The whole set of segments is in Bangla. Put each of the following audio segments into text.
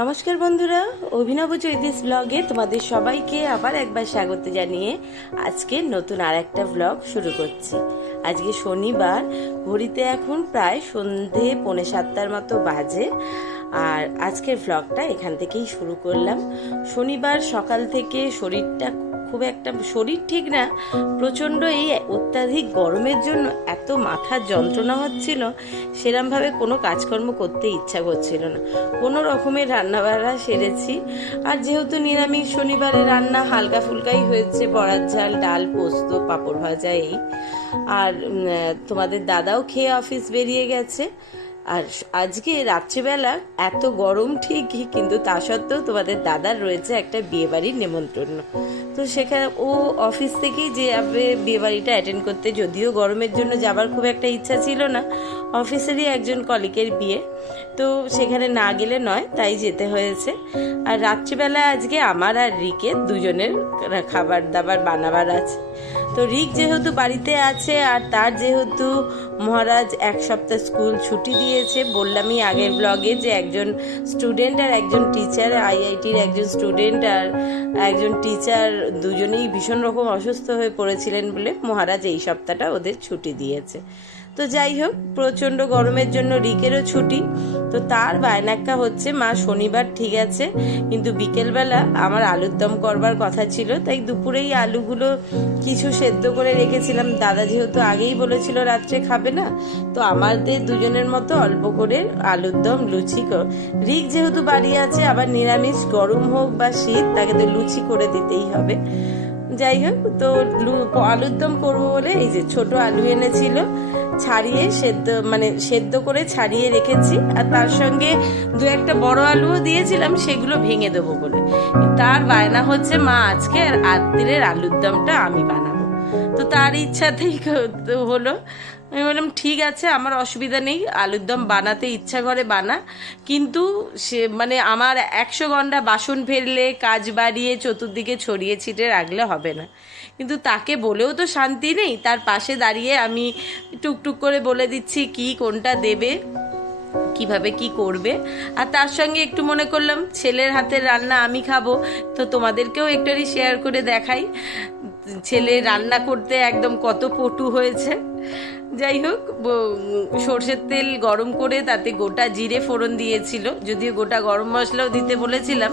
নমস্কার বন্ধুরা, অভিনব চৈতিস ব্লগে তোমাদের সবাইকে আবার একবার স্বাগত জানিয়ে আজকে নতুন আর একটা ব্লগ শুরু করছি। আজকে শনিবার, ঘড়িতে এখন প্রায় সন্ধে 6:45 মতো বাজে। আর আজকের ব্লগটা এখান থেকেই শুরু করলাম। শনিবার সকাল থেকে শরীরটা খুব একটা ঠিক না, প্রচণ্ড এই অত্যাধিক গরমের জন্য এত মাথার যন্ত্রণা হচ্ছিল, সেরমভাবে কোনো কাজকর্ম করতে ইচ্ছা করছিল না। কোনো রকমের রান্নাবাড়া সেরেছি, আর যেহেতু নিরামিষ শনিবারে রান্না হালকা ফুলকাই হয়েছে, বড়ার ঝাল, ডাল, পোস্ত, পাঁপড় ভাজা এই। আর তোমাদের দাদাও খেয়ে অফিস বেরিয়ে গেছে। আর আজকে রাত্রিবেলা এত গরম ঠিকই, কিন্তু তা সত্ত্বেও তোমাদের দাদার রয়েছে একটা বিয়েবাড়ির নেমন্ত্রণ। তো সেখানে ও অফিস থেকেই যাবে বিয়েবাড়িটা অ্যাটেন্ড করতে, যদিও গরমের জন্য যাবার খুব একটা ইচ্ছা ছিল না, অফিসেরই একজন কলিগের বিয়ে, তো সেখানে না গেলে নয়, তাই যেতে হয়েছে। আর রাত্রিবেলা আজকে আমার আর রিকের দুজনের খাবার দাবার বানাবার আছে। তো রিক যেহেতু বাড়িতে আছে, আর তার যেহেতু মহারাজ এক সপ্তাহ স্কুল ছুটি দিয়েছে, বললামই আগের ব্লগে যে একজন স্টুডেন্ট আর একজন টিচার, আইআইটির একজন স্টুডেন্ট আর একজন টিচার দুজনেই ভীষণ রকম অসুস্থ হয়ে পড়েছিলেন বলে মহারাজ এই সপ্তাহটা ওদের ছুটি দিয়েছে। তো যাই হোক, প্রচণ্ড গরমের জন্য রিকেরও ছুটি। তো তার বায়নাক্কা হচ্ছে, মা শনিবার ঠিক আছে, কিন্তু বিকেলবেলা আমার আলুর দম করবার কথা ছিল, তাই দুপুরেই আলুগুলো কিছু সেদ্ধ করে রেখেছিলাম। দাদা যেহেতু আগেই বলেছিল রাত্রে খাবে না, তো আমাদের দুজনের মতো অল্প করে আলুর দম, লুচি। রিক যেহেতু বাড়ি আছে, আবার নিরামিষ গরম হোক বা শীত, তাকে তো লুচি করে দিতেই হবে। যাই হোক, তো আলুর দম করবো বলে এই যে ছোট আলু এনেছিল, ছাড়িয়ে সেদ্ধ করে ছাড়িয়ে রেখেছি, আর তার সঙ্গে দু একটা বড় আলুও দিয়েছিলাম, সেগুলো ভেঙে দেবো বলে। তার বায়না হচ্ছে, মা আজকে আর রাত্রিরের আলুর দমটা আমি বানাবো। তো তার ইচ্ছাতেই হলো। আমি বললাম ঠিক আছে, আমার অসুবিধা নেই, আলুর দম বানাতে ইচ্ছা করে বানা, কিন্তু সে আমার 100 ঘন্টা বাসন ফেললে, কাজ বাড়িয়ে চতুর্দিকে ছড়িয়ে ছিটে রাখলে হবে না। কিন্তু তাকে বলেও তো শান্তি নেই, তার পাশে দাঁড়িয়ে আমি টুকটুক করে বলে দিচ্ছি কি কোনটা দেবে, কিভাবে কি করবে। আর তার সঙ্গে একটু মনে করলাম ছেলের হাতের রান্না আমি খাবো, তো তোমাদেরকেও একটুখানি শেয়ার করে দেখাই ছেলে রান্না করতে একদম কত পটু হয়েছে। যাই হোক, সর্ষের তেল গরম করে তাতে গোটা জিরে ফোড়ন দিয়েছিল, যদিও গোটা গরম মশলাও দিতে বলেছিলাম,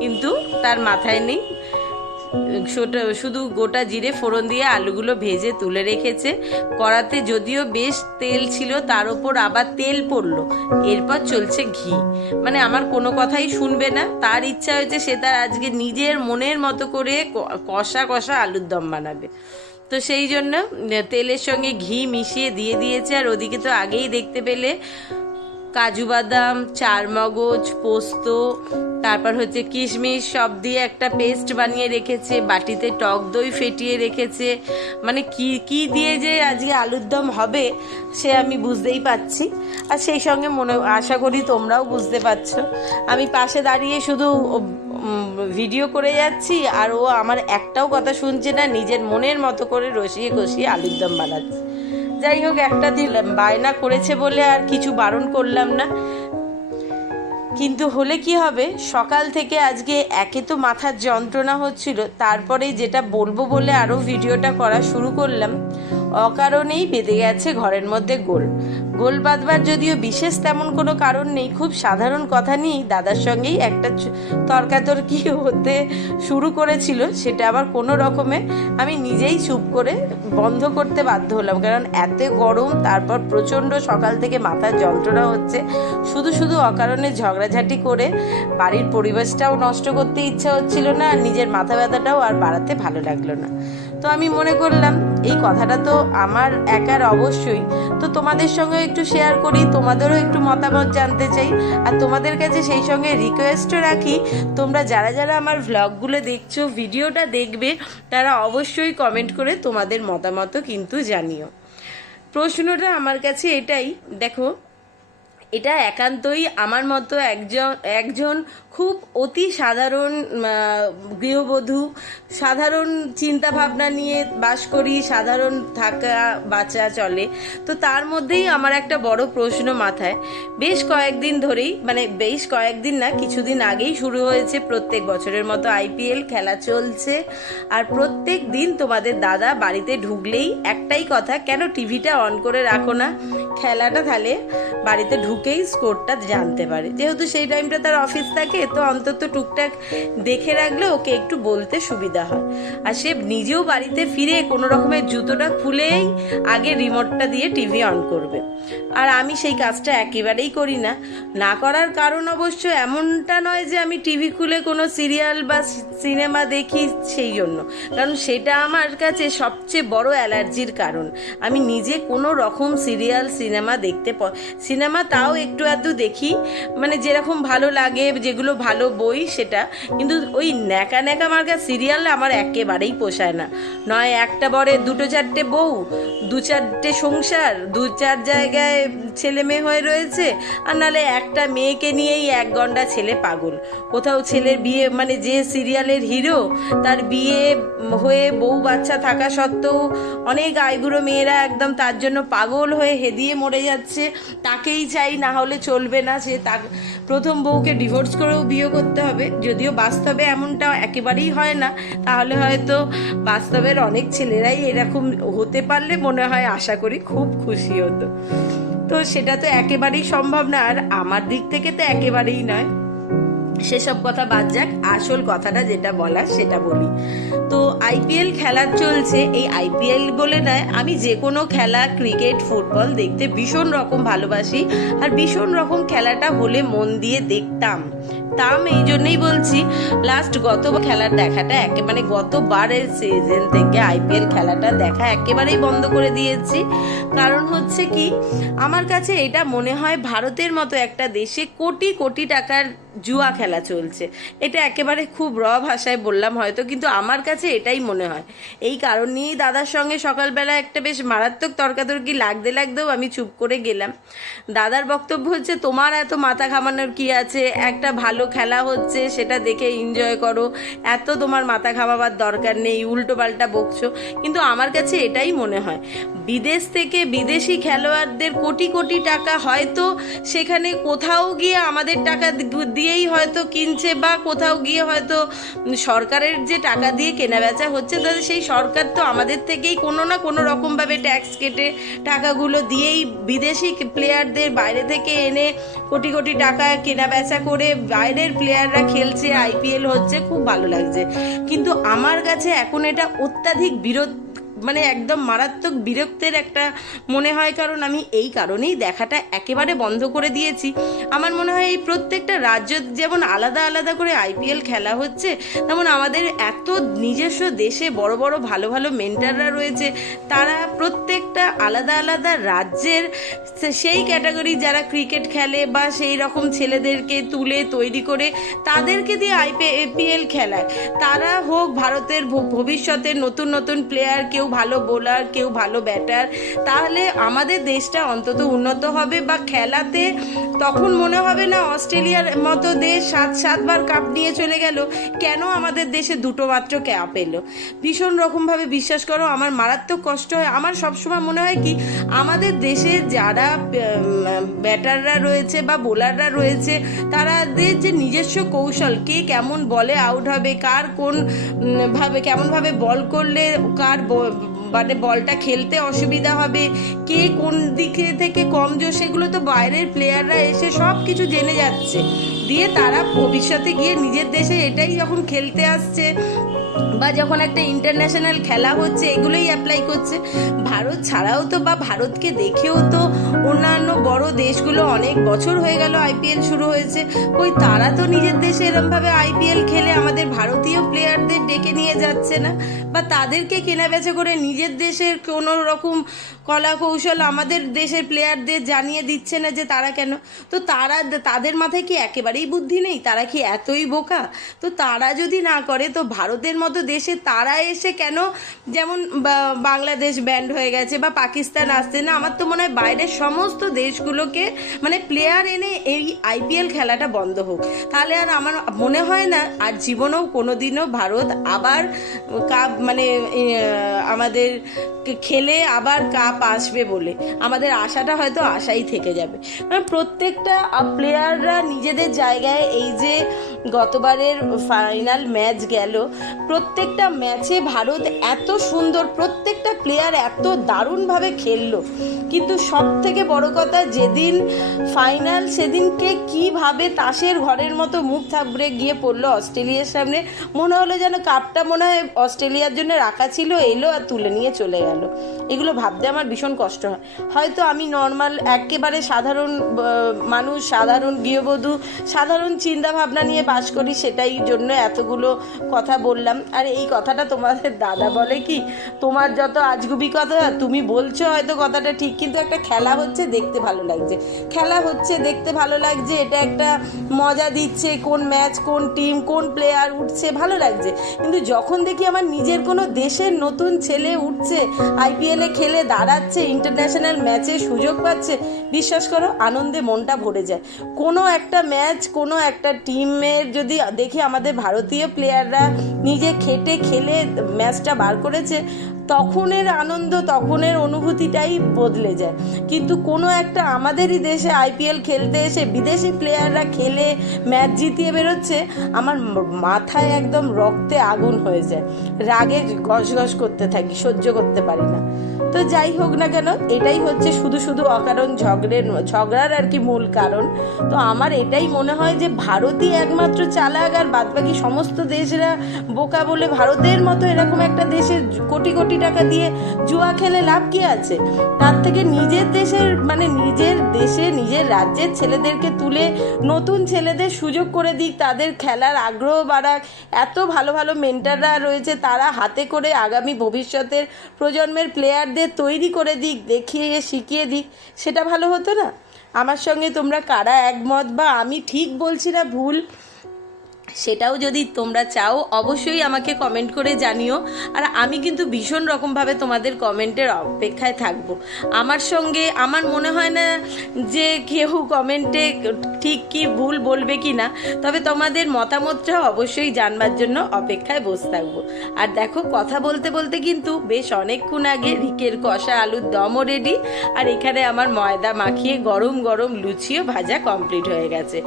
কিন্তু তার মাথায় নেই, শুধু গোটা জিরে ফোড়ন দিয়ে আলুগুলো ভেজে তুলে রেখেছে। কড়াতে যদিও বেশ তেল ছিল, তার ওপর আবার তেল পড়লো, এরপর চলছে ঘি। আমার কোনো কথাই শুনবে না, তার ইচ্ছা হয়েছে সে তার আজকে নিজের মনের মতো করে কষা কষা আলুর দম বানাবে। তো সেই জন্য তেলের সঙ্গে ঘি মিশিয়ে দিয়ে দিয়েছে। আর ওদিকে তো আগেই দেখতে পেলে কাজু বাদাম, চারমগজ, পোস্ত, তারপর হচ্ছে কিশমিশ সব দিয়ে একটা পেস্ট বানিয়ে রেখেছে, বাটিতে টক দই ফেটিয়ে রেখেছে। কি কি দিয়ে যে আজকে আলুর দম হবে সে আমি বুঝতেই পাচ্ছি, আর সেই সঙ্গে আশা করি তোমরাও বুঝতে পারছো। আমি পাশে দাঁড়িয়ে শুধু ভিডিও করে যাচ্ছি, আর ও আমার একটাও কথা শুনছে না, নিজের মনের মতো করে রসিয়ে কষিয়ে আলুর দম বানাচ্ছে। যাই হোক, একটা দিলাম, বায়না করেছে বলে আর কিছু বারণ করলাম না। কিন্তু হলে কি হবে, সকাল থেকে আজকে একে তো মাথার যন্ত্রণা হচ্ছিল, তারপরে যেটা বলবো বলে আরও ভিডিওটা করা শুরু করলাম, অকারণেই বেঁধে গেছে ঘরের মধ্যে গোল বাঁধবার যদিও বিশেষ তেমন কোনো কারণ নেই, খুব সাধারণ কথা নিয়েই দাদার সঙ্গেই একটা তর্কাতর্কি হতে শুরু করেছিল, সেটা আবার কোনো রকমে আমি নিজেই চুপ করে বন্ধ করতে বাধ্য হলাম, কারণ এত গরম, তারপর প্রচণ্ড সকাল থেকে মাথার যন্ত্রণা হচ্ছে, শুধু শুধু অকারণে ঝগড়াঝাটি করে বাড়ির পরিবেশটাও নষ্ট করতে ইচ্ছা হচ্ছিল না, আর নিজের মাথা ব্যথাটাও আর বাড়াতে ভালো লাগলো না। তো আমি মনে করলাম এই কথাটা তো আমার একার অবশ্যই, তো তোমাদের সঙ্গে একটু শেয়ার করি, তোমাদেরও একটু মতামত জানতে চাই। আর তোমাদের কাছে সেই সঙ্গে রিকোয়েস্টও রাখি, তোমরা যারা যারা আমার ভ্লগগুলো দেখছো, ভিডিওটা দেখবে, তারা অবশ্যই কমেন্ট করে তোমাদের মতামতও কিন্তু জানিও। প্রশ্নটা আমার কাছে এটাই, দেখো এটা একান্তই আমার মতো একজন খুব অতি সাধারণ গৃহবধূ, সাধারণ চিন্তা ভাবনা নিয়ে বাস করি, সাধারণ থাকা বাঁচা চলে। তো তার মধ্যেই আমার একটা বড় প্রশ্ন মাথায় বেশ কয়েকদিন ধরেই, মানে বেশ কয়েকদিন না, কিছুদিন আগেই শুরু হয়েছে। প্রত্যেক বছরের মতো আইপিএল খেলা চলছে, আর প্রত্যেক দিন তোমাদের দাদা বাড়িতে ঢুকলেই একটাই কথা, কেন টিভিটা অন করে রাখো না, খেলাটা তাহলে বাড়িতে ঢুকেই স্কোরটা জানতে পারে। যেহেতু সেই টাইমটা তার অফিস থাকে, তো অন্তত টুকটাক দেখে রাখলে ওকে একটু বলতে সুবিধা হয়। আর সে নিজেও বাড়িতে ফিরে কোনো রকমের জুতোটা খুলেই আগে রিমোটটা দিয়ে টিভি অন করবে। আর আমি সেই কাজটা একেবারেই করি না। না করার কারণ অবশ্য এমনটা নয় যে আমি টিভি খুলে কোনো সিরিয়াল বা সিনেমা দেখি সেই জন্য, কারণ সেটা আমার কাছে সবচেয়ে বড় অ্যালার্জির কারণ। আমি নিজে কোনো রকম সিরিয়াল সিনেমা সিনেমা তাও একটু আধটু দেখি, মানে যেরকম ভালো লাগে, যেগুলো ভালো বই সেটা, কিন্তু ওই ন্যাকা ন্যাকা মার্কা সিরিয়াল আমার একেবারেই পোষায় না। নয় একটা বরে দুটো চারটে বউ, দু চারটে সংসার, দু চার জায়গায় ছেলে মেয়ে হয়ে রয়েছে, আর নাহলে একটা মেয়েকে নিয়েই এক গন্ডা ছেলে পাগল। কোথাও ছেলের বিয়ে, মানে যে সিরিয়ালের হিরো তার বিয়ে হয়ে বউ বাচ্চা থাকা সত্ত্বেও অনেক আইবুড়ো মেয়েরা একদম তার জন্য পাগল হয়ে হেদিয়ে মরে যাচ্ছে, তাকেই চাই, না হলে চলবে না, সে তার প্রথম বউকে ডিভোর্স করেও বিয়ে করতে হবে। যদিও বাস্তবে এমনটা একেবারেই হয় না, তাহলে হয়তো বাস্তবের অনেক ছেলেরাই এরকম হতে পারলে মনে হয়, আশা করি খুব খুশি হতো। তো সেটা তো একেবারেই সম্ভব না, আর আমার দিক থেকে তো একেবারেই নয়। সেসব কথা বাদ যাক, আসল কথাটা যেটা বলার সেটা বলি। তো আইপিএল খেলা চলছে, এই আইপিএল বলে নয়, আমি যে কোনো খেলা, ক্রিকেট, ফুটবল দেখতে ভীষণ রকম ভালোবাসি, আর ভীষণ রকম খেলাটা হলে মন দিয়ে দেখতাম। এই জন্যই বলছি, গত খেলার দেখাটা মানে গতবারের সিজন থেকে আইপিএল খেলাটা দেখা একেবারেই বন্ধ করে দিয়েছি। কারণ হচ্ছে কি, আমার কাছে এটা মনে হয় ভারতের মতো একটা দেশে কোটি কোটি টাকার জুয়া খেলা চলছে। এটা একেবারে খুব ভাষায় বললাম হয়তো, কিন্তু আমার কাছে এটাই মনে হয়। এই কারণ নিয়েই দাদার সঙ্গে সকালবেলা একটা বেশ মারাত্মক তর্কাতর্কি লাগতেও আমি চুপ করে গেলাম। দাদার বক্তব্য হচ্ছে, তোমার এত মাথা ঘামানোর কি আছে, একটা ভালো খেলা হচ্ছে সেটা দেখে এনজয় করো, এত তোমার মাথা ঘামাবার দরকার নেই, উল্টো পাল্টা বকছো। কিন্তু আমার কাছে এটাই মনে হয়, বিদেশ থেকে বিদেশি খেলোয়াড়দের কোটি কোটি টাকা হয়তো সেখানে কোথাও গিয়ে আমাদের টাকা দিয়েই হয়তো কিনছে, বা কোথাও গিয়ে হয়তো সরকারের যে টাকা দিয়ে কেনা বেচা হচ্ছে, তাহলে সেই সরকার তো আমাদের থেকেই কোনো না কোনো রকমভাবে ট্যাক্স কেটে টাকাগুলো দিয়েই বিদেশি প্লেয়ারদের বাইরে থেকে এনে কোটি কোটি টাকা কেনা বেচা করে বাইরের প্লেয়াররা খেলছে, আইপিএল হচ্ছে, খুব ভালো লাগছে। কিন্তু আমার কাছে এখন এটা অত্যাধিক মানে একদম মারাত্মক বিরক্তের একটা মনে হয়। কারণ আমি এই কারণেই দেখাটা একেবারে বন্ধ করে দিয়েছি। আমার মনে হয় এই প্রত্যেকটা রাজ্য যেমন আলাদা আলাদা করে আইপিএল খেলা হচ্ছে, তেমন আমাদের এত নিজস্ব দেশে বড় বড় ভালো ভালো মেন্টাররা রয়েছে, তারা প্রত্যেকটা আলাদা আলাদা রাজ্যের সেই ক্যাটাগরি যারা ক্রিকেট খেলে বা সেই রকম ছেলেদেরকে তুলে তৈরি করে তাদেরকে দিয়ে আইপিএল খেলায়। তারা হোক ভারতের ভবিষ্যতের নতুন নতুন প্লেয়ার, কেউ ভালো বোলার, কেউ ভালো ব্যাটার, তাহলে আমাদের দেশটা অন্তত উন্নত হবে। বা খেলাতে তখন মনে হবে না অস্ট্রেলিয়ার মতো দেশ 7বার কাপ নিয়ে চলে গেল, কেন আমাদের দেশে 2টো মাত্র ক্যাপ এলো। ভীষণ রকমভাবে বিশ্বাস করো আমার মারাত্মক কষ্ট হয়। আমার সবসময় মনে হয় কি, আমাদের দেশের যারা ব্যাটাররা রয়েছে বা বোলাররা রয়েছে, তাদের যে নিজস্ব কৌশল, কে কেমন বলে আউট হবে, কার কোন ভাবে কেমনভাবে বল করলে কার মানে বলটা খেলতে অসুবিধা হবে, কে কোন দিকে থেকে কমজোর, সেগুলো তো বাইরের প্লেয়াররা এসে সব কিছু জেনে যাচ্ছে, দিয়ে তারা ভবিষ্যতে গিয়ে নিজের দেশে এটাই যখন খেলতে আসছে বা যখন একটা ইন্টারন্যাশনাল খেলা হচ্ছে, এগুলোই অ্যাপ্লাই করছে। ভারত ছাড়াও তো বা ভারতকে দেখেও তো অন্যান্য বড় দেশগুলো অনেক বছর হয়ে গেল আইপিএল শুরু হয়েছে, ওই তারা তো নিজের দেশে এরমভাবে আইপিএল খেলে আমাদের ভারতীয় প্লেয়ারদের ডেকে নিয়ে যাচ্ছে না, বা তাদেরকে কেনা বেচা করে নিজের দেশের কোনো রকম কলা কৌশল আমাদের দেশের প্লেয়ারদের জানিয়ে দিচ্ছে না যে তারা কেন। তো তাদের মাথায় কি একেবারেই বুদ্ধি নেই? তারা কি এতই বোকা? তো তারা যদি না করে, তো ভারতের মতো দেশে তারা এসে কেন, যেমন বাংলাদেশ ব্যান্ড হয়ে গেছে বা পাকিস্তান আসছে না, আমার তো মনে হয় বাইরের সমস্ত দেশগুলোকে মানে প্লেয়ার এনে এই আইপিএল খেলাটা বন্ধ হোক, তাহলে আর আমার মনে হয় না আর জীবনেও কোনোদিনও ভারত আবার কাপ মানে আমাদের খেলে আবার কাপ আসবে বলে আমাদের আশাটা হয়তো আশাই থেকে যাবে। কারণ প্রত্যেকটা প্লেয়াররা নিজেদের জায়গায়, এই যে গতবারের ফাইনাল ম্যাচ গেল, প্রত্যেকটা ম্যাচে ভারত এত সুন্দর, প্রত্যেকটা প্লেয়ার এত দারুণভাবে খেললো, কিন্তু সব থেকে বড় কথা যেদিন ফাইনাল সেদিনকে কিভাবে তাসের ঘরের মতো মুখ থাবড়ে গিয়ে পড়লো অস্ট্রেলিয়ার সামনে, মনে হলো যেন কাপটা মনে হয় অস্ট্রেলিয়ার জন্য রাখা ছিল, এলো আর তুলে নিয়ে চলে গেল। এগুলো ভাবতে আমার ভীষণ কষ্ট হয়। হয়তো আমি নর্মাল একেবারে সাধারণ মানুষ, সাধারণ গৃহবধূ, সাধারণ চিন্তা ভাবনা নিয়ে বাস করি, সেটাই জন্য এতগুলো কথা বললাম। আর এই কথাটা তোমাদের দাদা বলে কি, তোমার যত আজগুবি কথা তুমি বলছো হয়তো কথাটা ঠিক, কিন্তু একটা খেলা হচ্ছে দেখতে ভালো লাগছে, খেলা হচ্ছে দেখতে ভালো লাগছে, এটা একটা মজা দিচ্ছে, কোন ম্যাচ কোন টিম কোন প্লেয়ার উঠছে ভালো লাগছে। কিন্তু যখন দেখি আমার নিজের কোনো দেশের নতুন ছেলে উঠছে, আইপিএলে খেলে দাঁড়াচ্ছে, ইন্টারন্যাশনাল ম্যাচে সুযোগ পাচ্ছে, বিশ্বাস করো আনন্দে মনটা ভরে যায়। কোনো একটা ম্যাচ কোনো একটা টিমের যদি দেখি আমাদের ভারতীয় প্লেয়াররা নিজে খেটে খেলে ম্যাচটা বার করেছে, তখনের আনন্দ, তখনের অনুভূতিটাই বদলে যায়। কিন্তু কোনো একটা আমাদেরই দেশে আইপিএল খেলতে এসে বিদেশি প্লেয়াররা খেলে ম্যাচ জিতিয়ে বেরোচ্ছে, আমার মাথায় একদম রক্তে আগুন হয়ে যায়, রাগে গসগস করতে থাকি, সহ্য করতে পারি না। তো যাই হোক না কেন, এটাই হচ্ছে শুধু শুধু অকারণ ঝগড়ার আর কি মূল কারণ। তো আমার এটাই মনে হয় যে ভারতই একমাত্র চালাক, আর বাদবাকি সমস্ত দেশরা বোকা বলে ভারতের মতো এরকম একটা দেশে কোটি কোটি টাকা দিয়ে জুয়া খেলে লাভ কি আছে? তার থেকে নিজের দেশের মানে নিজের দেশে নিজের রাজ্যের ছেলেদেরকে তুলে নতুন ছেলেদের সুযোগ করে দিক, তাদের খেলার আগ্রহ বাড়াক, এত ভালো ভালো মেন্টাররা রয়েছে, তারা হাতে করে আগামী ভবিষ্যতের প্রজন্মের প্লেয়ারদের তৈরি করে দিক, দেখিয়ে শিখিয়ে দিক, সেটা ভালো হতো না? আমার সঙ্গে তোমরা কারা একমত, বা আমি ঠিক বলছি না ভুল, সেটাও যদি তোমরা চাও অবশ্যই আমাকে কমেন্ট করে জানিও। আর আমি কিন্তু ভীষণ রকমভাবে তোমাদের কমেন্টের অপেক্ষায় থাকবো। আমার সঙ্গে আমার মনে হয় না যে কেউ কমেন্টে ঠিক কি ভুল বলবে কি না, তবে তোমাদের মতামতটা অবশ্যই জানবার জন্য অপেক্ষায় বসে থাকবো। আর দেখো কথা বলতে বলতে কিন্তু বেশ অনেকক্ষণ আগে রিকের কষা আলুর দমও রেডি, আর এখানে আমার ময়দা মাখিয়ে গরম গরম লুচিও ভাজা কমপ্লিট হয়ে গেছে।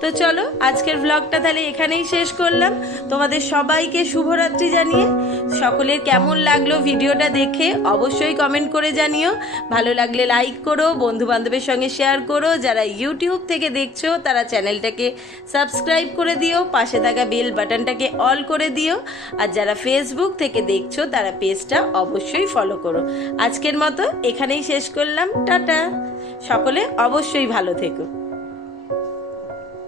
তো চলো আজকের ব্লগটা তাহলে এখানেই শেষ করলাম। তোমাদের সবাইকে শুভরাত্রি জানিয়ে, সকলের কেমন লাগলো ভিডিওটা দেখে অবশ্যই কমেন্ট করে জানিও। ভালো লাগলে লাইক করো, বন্ধু বান্ধবের সঙ্গে শেয়ার করো, যারা ইউটিউব থেকে দেখছো তারা চ্যানেলটাকে সাবস্ক্রাইব করে দিও, পাশে থাকা বেল বাটনটাকে অল করে দিও, আর যারা ফেসবুক থেকে দেখছো তারা পেজটা অবশ্যই ফলো করো। আজকের মতো এখানেই শেষ করলাম, টাটা। সকলে অবশ্যই ভালো থেকো।